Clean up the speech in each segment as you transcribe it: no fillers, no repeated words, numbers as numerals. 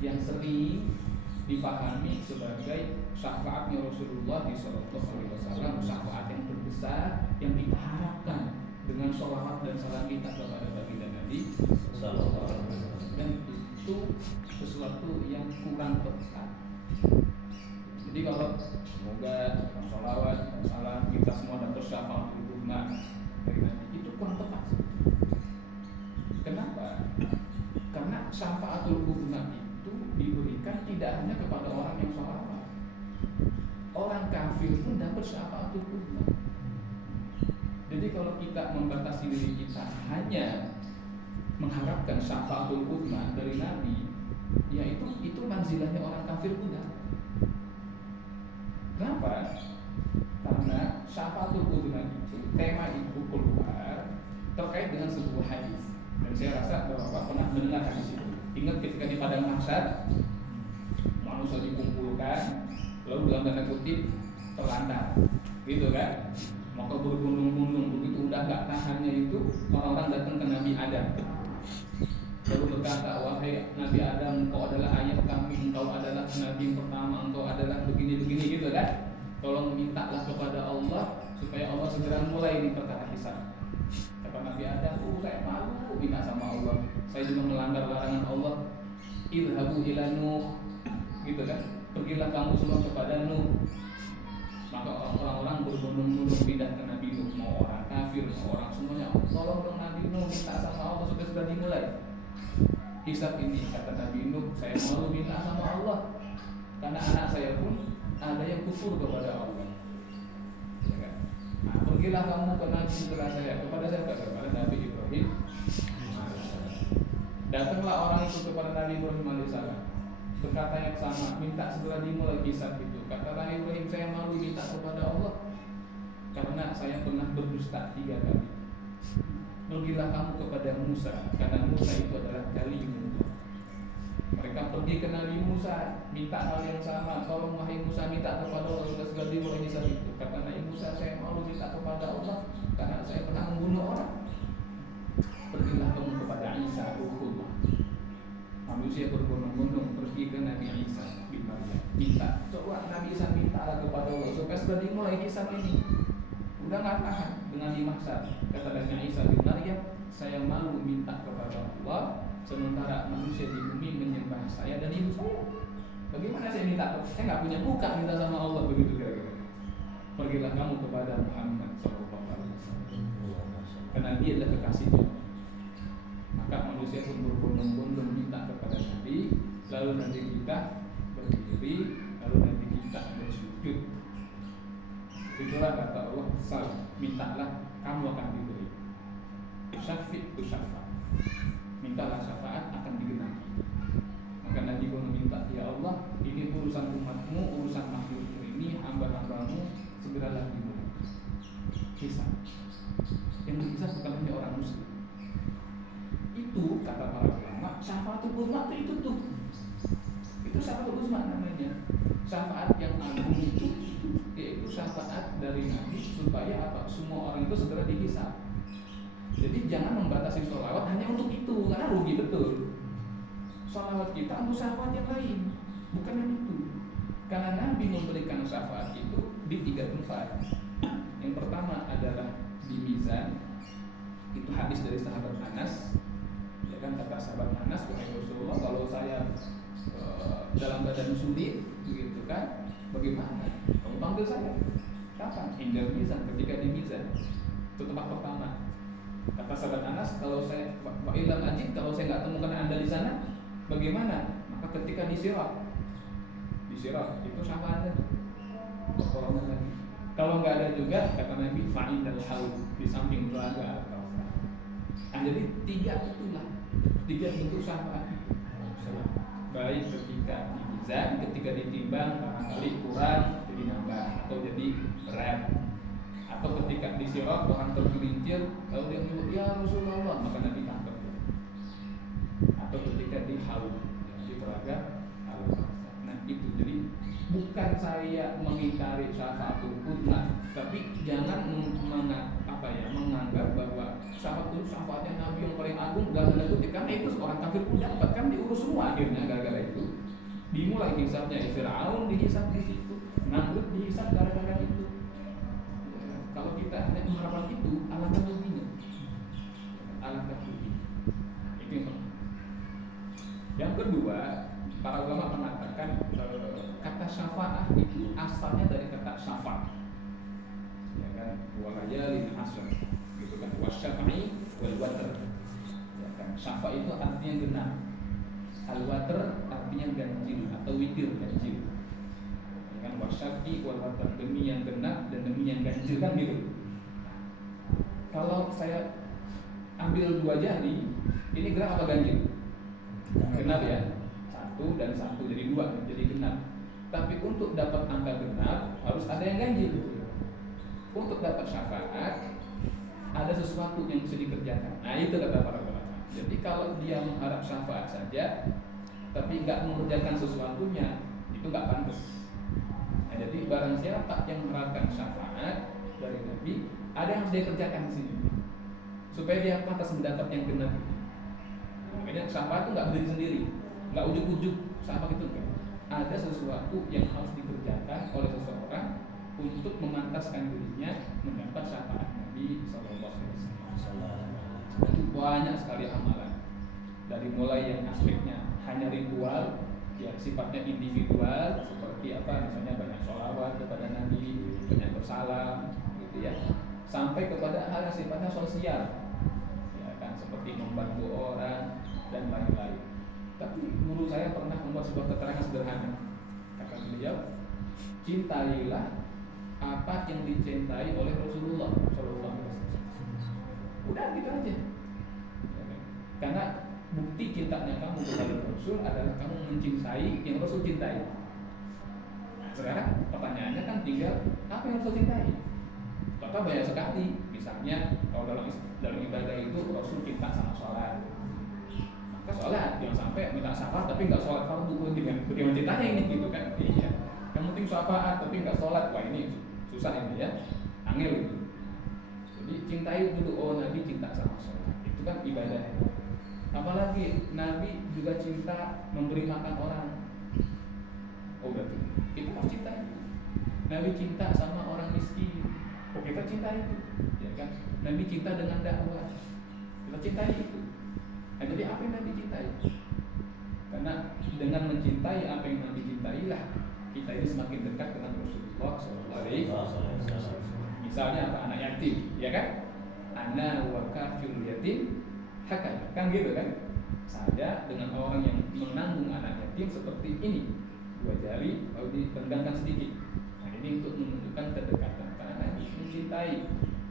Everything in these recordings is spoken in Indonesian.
yang sering dipahami sebagai syafaatnya Rasulullah SAW, syafaat yang terbesar yang kita harapkan dengan sholawat dan salam kita kepada baginda Nabi SAW. Dan itu sesuatu yang kurang tepat. Jadi kalau semoga dengan sholawat dan salam kita semua dapat syafaatul uzma dari Nabi, itu kurang tepat. Kenapa? Karena syafaatul uzma itu diberikan tidak hanya kepada orang yang sholawat. Orang kafir pun dapat syafaatul uzma. Jadi kalau kita membatasi diri kita hanya mengharapkan syafaatul uzma dari Nabi, ya itu manzilahnya orang kafir pun dapat. Kenapa? Karena syafaatul uzma itu, tema itu keluar terkait dengan sebuah hadis. Dan saya rasa Bapak pernah mendengar hadis itu. Ingat ketika di padang mahsyar manusia dikumpulkan, lalu dalam tanda kutip terlantar, gitu kan? Maka berbondong-bondong, begitu udah gak tahannya itu, orang-orang datang ke Nabi Adam. Lalu berkata, wahai Nabi Adam, engkau adalah ayah kami, engkau adalah Nabi yang pertama, engkau adalah begini-begini, gitu kan? Tolong mintalah kepada Allah supaya Allah segera mulai di perkara hisab. Kata Nabi Adam, saya malu minta sama Allah, saya juga melanggar larangan Allah. Idhabu ila Nuh, gitu kan? Pergilah kamu semua kepada Nuh. Maka orang-orang berbondong-bondong pindah ke Nabi Nuh, mau orang kafir, mau orang semuanya. Tolong dong Nabi Nuh minta sama Allah supaya sudah dimulai hisab ini. Kata Nabi Nuh, saya malu minta sama Allah karena anak saya pun ada yang kufur kepada Allah. Ya kan? Nah, pergilah kamu ke Nabi setelah saya, kepada Nabi Ibrahim. Datanglah orang itu kepada Nabi Ibrahim alaihissalam, berkata yang sama, minta segera dimulai hisab itu. Kata Nabi Ibrahim, saya malu minta kepada Allah karena saya pernah berdusta 3 kali. Pergilah kamu kepada Musa, karena Musa itu adalah kalimullah. Mereka pergi ke Nabi Musa, minta hal yang sama. Tolong wahai Musa, minta kepada Allah segera dimulai hisab itu. Kata Nabi Musa, saya malu minta kepada Allah karena saya pernah membunuh orang. Pergilah kamu kepada Isa ruhullah. Manusia berbondong-bondong pergi ke Nabi Isa bin Maryam, minta, coba Nabi Isa minta kepada Allah supaya sudah dimulai hisab ini. Udah nggak tahan dengan di mahsyar. Kata Nabi Isa bin Maryam, saya malu minta kepada Allah sementara manusia di bumi menyembah saya dan ibu saya. Bagaimana saya minta? Saya nggak punya muka minta sama Allah, begitu kira-kira. Pergilah kamu kepada Muhammad sallallahu alaihi wasallam, karena dia adalah kekasihnya. Maka manusia pun berbondong-bondong minta kepada Nabi. Lalu nanti kita berdiri, lalu nanti kita bersujud. Itulah kata Allah, mintalah kamu akan diberi. Syafi' tu syafa', mintalah syafaat akan digenapi. Maka Nabi pun meminta, ya Allah, ini urusan umatmu, urusan makhlukmu ini, hamba-hambamu, segeralah dimulai hisab. Yang dihisab bukan hanya orang muslim. Itu kata para ulama, syafaatul uzma itu tuh. Itu syafaatul uzma namanya. Syafaat yang agung itu yaitu syafaat dari Nabi supaya apa? Semua orang itu segera dihisab. Jadi jangan membatasi sholawat hanya untuk itu, karena rugi betul. Sholawat kita untuk syafaat yang lain, bukan yang itu. Karena Nabi memberikan syafaat itu di 3 tempat. Yang pertama adalah di mizan. Itu hadis dari sahabat Anas. Ya kan, kata sahabat Anas, wahai Rasulullah, kalau saya dalam badan sulit, begitu kan, bagaimana? Kamu panggil saya. Kapan? Indal mizan, ketika di mizan. Itu tempat pertama. Kata sahabat Anas, kalau saya Pak Ilham Ajib, kalau saya nggak temukan Anda di sana, bagaimana? Maka ketika di sirat itu sama Anda. Lagi. Kalau nggak ada juga, kata Nabi, fa'in dan haul, di samping telaga atau. Nah, jadi 3 itulah, 3 bentuk syafaat. Baik ketika di mizan, ketika ditimbang barangkali kurang jadi nambah atau jadi berat, atau ketika di sirat orang tergelincir lalu dia menyebut ya Rasulullah, maka Nabi tangkap. Atau ketika di haul, di telaga haul. Nah itu, jadi bukan saya mengingkari syafaatul uzma, tapi jangan menganggap bahwa syafaat itu syafaatnya Nabi yang paling agung dalam tanda kutip, karena itu orang kafir pun dapat, kan diurus semua akhirnya gara-gara itu. Dimulai hisabnya Fir'aun dihisab di situ, Namrud dihisab gara-gara itu. Kalau kita hanya mengharapkan itu, alangkah ruginya. Alangkah ruginya. Itu yang pertama. Yang kedua, para ulama mengatakan kata syafaat itu asalnya dari kata syafa'. Ya kan, wa layalin ashr. Gitu kan, wasyafa'i wal watr. Ya kan, syafa' itu artinya genap. Al-watr artinya ganjil atau witir, ganjil. Ya kan, wasyafa'i wal watr, demi yang genap dan demi yang ganjil, kan gitu. Kalau saya ambil 2 jari, ini genap apa ganjil? Genap ya. 1 dan 1 jadi 2, jadi genap. Tapi untuk dapat angka genap harus ada yang ganjil. Untuk dapat syafaat ada sesuatu yang bisa dikerjakan. Nah itu kata para ulama. Jadi kalau dia mengharap syafaat saja tapi nggak mengerjakan sesuatunya, itu nggak pantas. Nah, jadi barang siapa yang mengharapkan syafaat dari Nabi, ada yang harus dia kerjakan di sini supaya dia pantas mendapat yang genap. Makanya syafaat itu nggak berdiri sendiri, nggak ujuk-ujuk sama gitu kan. Ada sesuatu yang harus dikerjakan oleh seseorang untuk memantaskan dirinya mendapat syafaat Nabi Sallallahu Alaihi Wasallam. Itu banyak sekali amalan, dari mulai yang aspeknya hanya ritual, ya sifatnya individual, seperti apa misalnya banyak sholawat kepada Nabi, banyak bersalam, gitu ya, sampai kepada hal yang sifatnya sosial, ya kan, seperti membantu orang dan lain-lain. Tapi guru saya pernah membuat sebuah keterangan sederhana. Kata beliau, cintailah apa yang dicintai oleh Rasulullah Sallallahu Alaihi Wasallam. Udah gitu aja. Karena bukti cintanya kamu kepada Rasul adalah kamu mencintai yang Rasul cintai. Nah, sekarang pertanyaannya kan tinggal apa yang Rasul cintai? Contoh banyak sekali. Misalnya kalau dalam ibadah itu Rasul cinta sama sholat. Sholat, jangan sampai minta syafaat tapi nggak sholat fardu, bagaimana cintanya ini gitu kan? Iya. Yang penting syafaat tapi nggak sholat, wah ini susah ini ya, angel gitu. Jadi cintai dulu, oh Nabi cinta sama sholat, itu kan ibadah. Apalagi Nabi juga cinta memberi makan orang. Oh berarti kita harus cinta itu. Nabi cinta sama orang miskin, oh kita cinta itu, ya kan? Nabi cinta dengan dakwah, kita cintai itu. Nah, jadi apa yang Nabi cintai? Karena dengan mencintai apa yang Nabi cintailah kita ini semakin dekat dengan Rasulullah SAW. Misalnya apa? Anak yatim, ya kan? Ana wa kafirul yatim hakan, kan gitu kan? Saya dengan orang yang menanggung anak yatim seperti ini, 2 jari lalu ditenggangkan sedikit. Nah ini untuk menunjukkan kedekatan karena Nabi mencintai,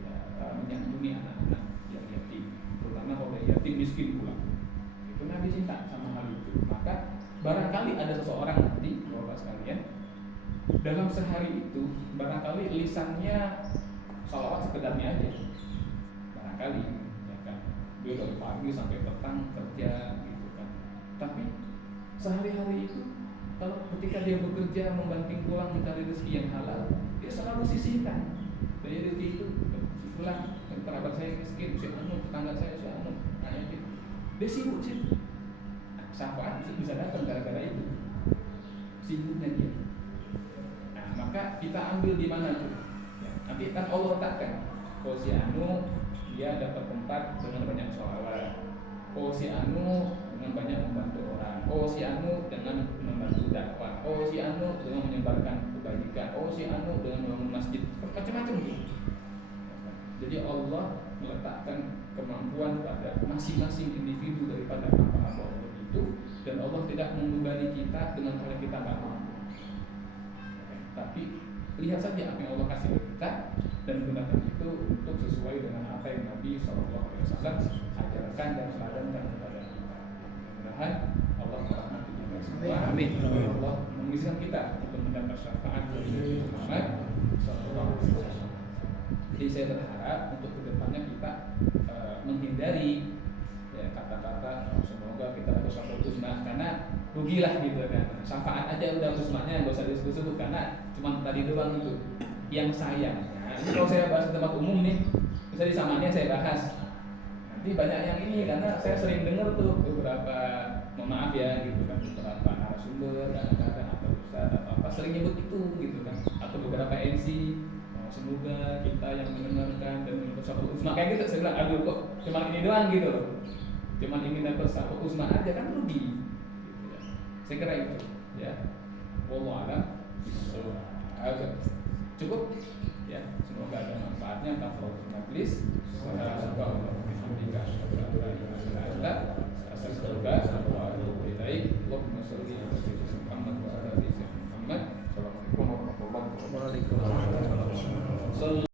ya, menyantuni anak-anak yang yatim, terutama kalau yatim miskin pula. Itu Nabi cinta sama hal itu. Maka barangkali ada seseorang nanti, Bapak sekalian, dalam sehari itu barangkali lisannya salawat sekedarnya aja, barangkali, ya kan, dia dari pagi sampai petang kerja gitu kan. Tapi sehari-hari itu kalau ketika dia bekerja membanting tulang mencari rezeki yang halal, dia selalu sisihkan dari rezeki itu. Si fulan, kerabat saya miskin, si anu, tetangga saya si anu, nah itu dia sibuk sih. Nah, syafaat bisa datang gara-gara itu, sibuknya dia. Nah, maka kita ambil di mana tuh? Ya, nanti kan Allah letakkan, oh si anu dia dapat tempat dengan banyak sholawat, oh si anu dengan banyak membantu orang, oh si anu dengan membantu dakwah, oh si anu dengan menyebarkan kebaikan, oh si anu dengan membangun masjid, macam-macam gitu. Jadi Allah meletakkan kemampuan pada masing-masing individu daripada hamba-hamba Allah itu, dan Allah tidak membebani kita dengan hal yang kita nggak mampu. Tapi lihat saja apa yang Allah kasih ke kita dan gunakan itu untuk sesuai dengan apa yang Nabi SAW ajarkan dan teladankan kepada kita. Mudah-mudahan Allah merahmati kita semua. Amin. Allah mengizinkan kita untuk mendapat syafaat dari Muhammad SAW. Jadi saya berharap untuk kedepannya kita menghindari ya, kata-kata semoga kita dapat syafaat husna, karena rugilah gitu kan. Syafaat aja udah husnanya nggak usah disebut-sebut karena cuma tadi doang itu yang sayang. Nah, ini kalau saya bahas di tempat umum nih, Jadi sama ini saya bahas. Nanti banyak yang ini karena saya sering dengar tuh beberapa, mohon maaf ya gitu kan, beberapa narasumber kadang-kadang atau ustaz atau apa sering nyebut itu gitu kan, atau beberapa MC. Semoga kita yang mendengarkan dan menuntut syafaat uzma kayak gitu. Saya bilang aduh kok cuma ini doang gitu loh, cuma ingin dapat syafaat uzma aja kan rugi gitu ya. Saya kira itu ya. Wallahu a'lam bishawab. Cukup ya, semoga ada manfaatnya. Kafaratul majlis. Subhanallah wa bihamdika asyhadu an la ilaha illa anta astaghfiruka wa atubu ilaik. Allahumma shalli ala sayyidina Muhammad wa ala ali sayyidina Muhammad. Assalamualaikum warahmatullahi wabarakatuh. Waalaikumsalam.